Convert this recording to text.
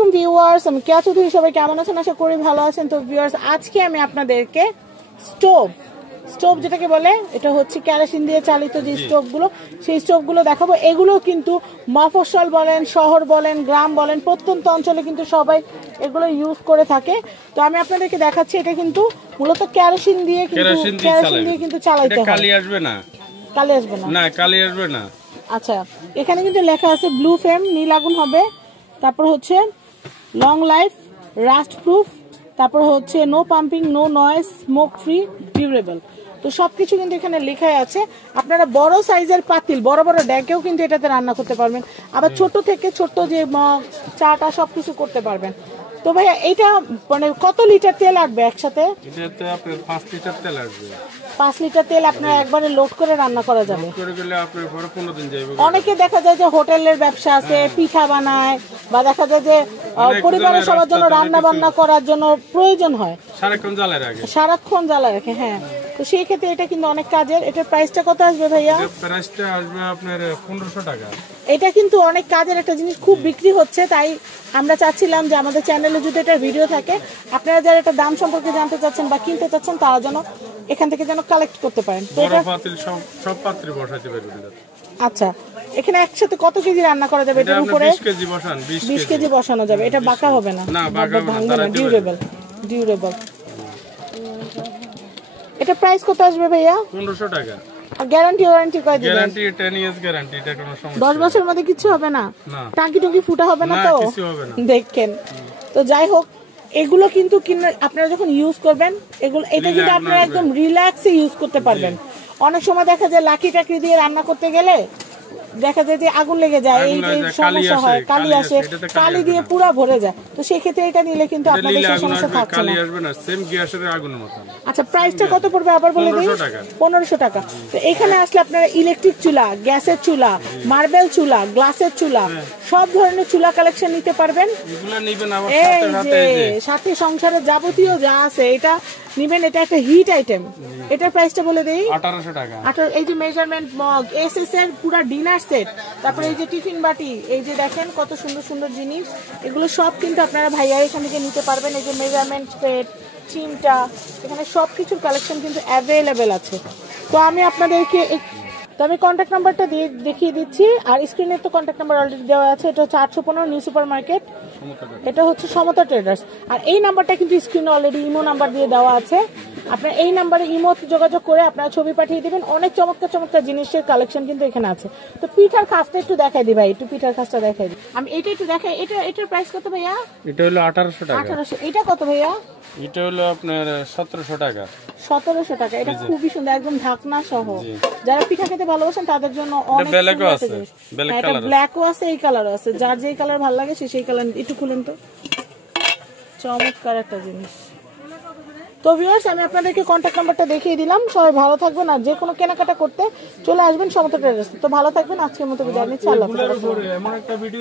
আলাইকুম ভিউয়ার্স, আমি কেয়া চৌধুরী। সবাই কেমন আছেন? আশা করি ভালো আছেন। তো ভিউয়ার্স, আজকে আমি আপনাদেরকে স্টোভ যেটাকে বলে, এটা হচ্ছে কেরোসিন দিয়ে চালিত যে স্টোভগুলো, সেই স্টোভগুলো দেখাবো। এগুলো কিন্তু মফস্বল বলেন, শহর বলেন, গ্রাম বলেন, প্রত্যন্ত অঞ্চলে কিন্তু সবাই এগুলো ইউজ করে থাকে। তো আমি আপনাদেরকে দেখাচ্ছি, এটা কিন্তু মূলত কেরোসিন দিয়ে কিন্তু চালাইতে হয়। কালি আসবে না? কালি আসবে না। আচ্ছা, এখানে কিন্তু লেখা আছে ব্লু ফ্লেম, নীল আগুন হবে। তারপর হচ্ছে লং লাইফ, রাস্ট প্রুফ, তারপর হচ্ছে no pumping, no noise, smoke free, durable. তো সবকিছু কিন্তু এখানে লেখাই আছে। আপনারা বড় সাইজের পাতিল, বড় বড় ড্যাকেও কিন্তু এটাতে রান্না করতে পারবেন। আবার ছোট থেকে ছোট যে মগ, চাটা সবকিছু করতে পারবেন। তো ভাইয়া এইটা মানে কত লিটার তেল আসবে একসাথে? এটাতে আপনার 5 লিটার তেল আসবে। 5 লিটার তেল আপনার একবারে লোড করে রান্না করা যাবে। করে গেলে আপনার পরে 15 দিন যাবে। অনেকে দেখা যায় যে হোটেলের ব্যবসা আছে, পিঠা বানায়, বা দেখা যায় যে পরিবারের সবার জন্য রান্না বান্না করার জন্য প্রয়োজন হয়, সারাক্ষণ জ্বালা রাখে। হ্যাঁ, তো সেই ক্ষেত্রে এটা কিন্তু অনেক কাজের। এটার প্রাইসটা কত আসবে ভাইয়া? প্রাইসটা আসবে আপনার 1500 টাকা। এটা কিন্তু অনেক কাজের একটা জিনিস, খুব বিক্রি হচ্ছে। তাই আমরা চাচ্ছিলাম যে আমাদের চ্যানেলে যদি এটা ভিডিও থাকে, আপনারা যারা এটা দাম সম্পর্কে জানতে চাচ্ছেন বা কিনতে চাচ্ছেন, তারা যেন এখান থেকে যেন কালেক্ট করতে পারেন। তো এটা সব পাত্রে বসাতে পারবেন। আচ্ছা, এখানে একসাথে কত কেজি রান্না করা যাবে? এটার উপরে 20 কেজি বসানো যাবে। এটা বাঁকা হবে না, ভাঙবে না, ডিউরেবল। এটা প্রাইস কত আসবে ভাইয়া? 1500 টাকা। আর গ্যারান্টি ওয়ারেন্টি কয় দিন? Guarantee 10 years guarantee. এটা কোনো সমস্যা 10 বছরের মধ্যে কিছু হবে না? টাঙ্কি টুঙ্কি ফুটা হবে না তো? কিছু হবে না। দেখেন, তো যাই হোক, এগুলো কিন্তু আপনারা যখন ইউজ করবেন, এটা কিন্তু আপনারা একদম রিল্যাক্সে ইউজ করতে পারবেন। অনেক সময় দেখা যায় লাকি টাকি দিয়ে রান্না করতে গেলে দেখা যায় যে আগুন লেগে যায়, এই সমস্যা হয়, কালি আসে, কালি দিয়ে পুরো ভরে যায়। তো সেই ক্ষেত্রে এটা নিলে কিন্তু আপনাদের সেই সমস্যা থাকছে না। সেম গ্যাসের আগুনের মতো। আচ্ছা, প্রাইসটা কত পড়বে আবার বলে দিই? 1500 টাকা। তো এখানে আসলে আপনারা ইলেকট্রিক চুলা, গ্যাসের চুলা, মার্বেল চুলা, গ্লাসের চুলা, সব ধরনের চুলা কালেকশন নিতে পারবেন। সাথে সংসারের যাবতীয় যা আছে এটা নিবেন। এটা একটা হিট আইটেম। এটার প্রাইসটা বলে দেই 1800 টাকা। এই যে মেজারমেন্ট মগ, এসএস এর পুরো ডিনার সেট, তারপরে এই যে টিফিন বাটি, এই যে দেখেন কত সুন্দর সুন্দর জিনিস, এগুলো সব কিন্তু আপনারা ভাইয়া এখান থেকে নিতে পারবেন। এই যে মেজারমেন্ট সেট, চিমটা, এখানে সব কিছুর কালেকশন কিন্তু অ্যাভেলেবেল আছে। তো আমি আপনাদেরকে কন্ট্যাক্ট নাম্বারটা দেখিয়ে দিচ্ছি। আর স্ক্রিনে তো কন্ট্যাক্ট নাম্বার অলরেডি দেওয়া আছে। এটা হচ্ছে 815 নিউ সুপার মার্কেট, এটা হচ্ছে সমতা ট্রেডার্স। আর এই নাম্বারটা কিন্তু স্ক্রিনে অলরেডি ইমো নাম্বার দিয়ে দেওয়া আছে। আপনার এই নাম্বারে ইমো যোগাযোগ করে আপনারা ছবি পাঠিয়ে দিবেন। অনেক চমৎকার চমৎকার জিনিসের কালেকশন কিন্তু এখানে আছে। তো পিঠার খাসটা একটু দেখাই দিই ভাই, একটু পিঠার খাসটা দেখাই দিই। আমি এটা একটু দেখাই। এটার প্রাইস কত ভাইয়া? এটা হলো 1800 টাকা। 1800। এটা কত ভাইয়া? এটা হলো আপনার 1700 টাকা। 1700 টাকা। এটা খুবই সুন্দর, একদম ঢাকনা সহ। যারা পিঠা খেতে ভালোবাসেন তাদের জন্য অনেক ব্ল্যাকও আছে, এটা ব্ল্যাকও আছে, এই কালারও আছে। যার যেই কালার ভালো লাগে সেই কালার। একটু খুলেন তো, চমৎকার একটা জিনিস। তো ভিউয়ার্স, আমি আপনাদেরকে কন্ট্যাক্ট নাম্বারটা দেখিয়ে দিলাম। সবাই ভালো থাকবেন, আর যে কোনো কেনাকাটা করতে চলে আসবেন সমতা ট্রেডার্স। তো ভালো থাকবেন, আজকের মতো বিদায় নিচ্ছি। আল্লাহ হাফেজ।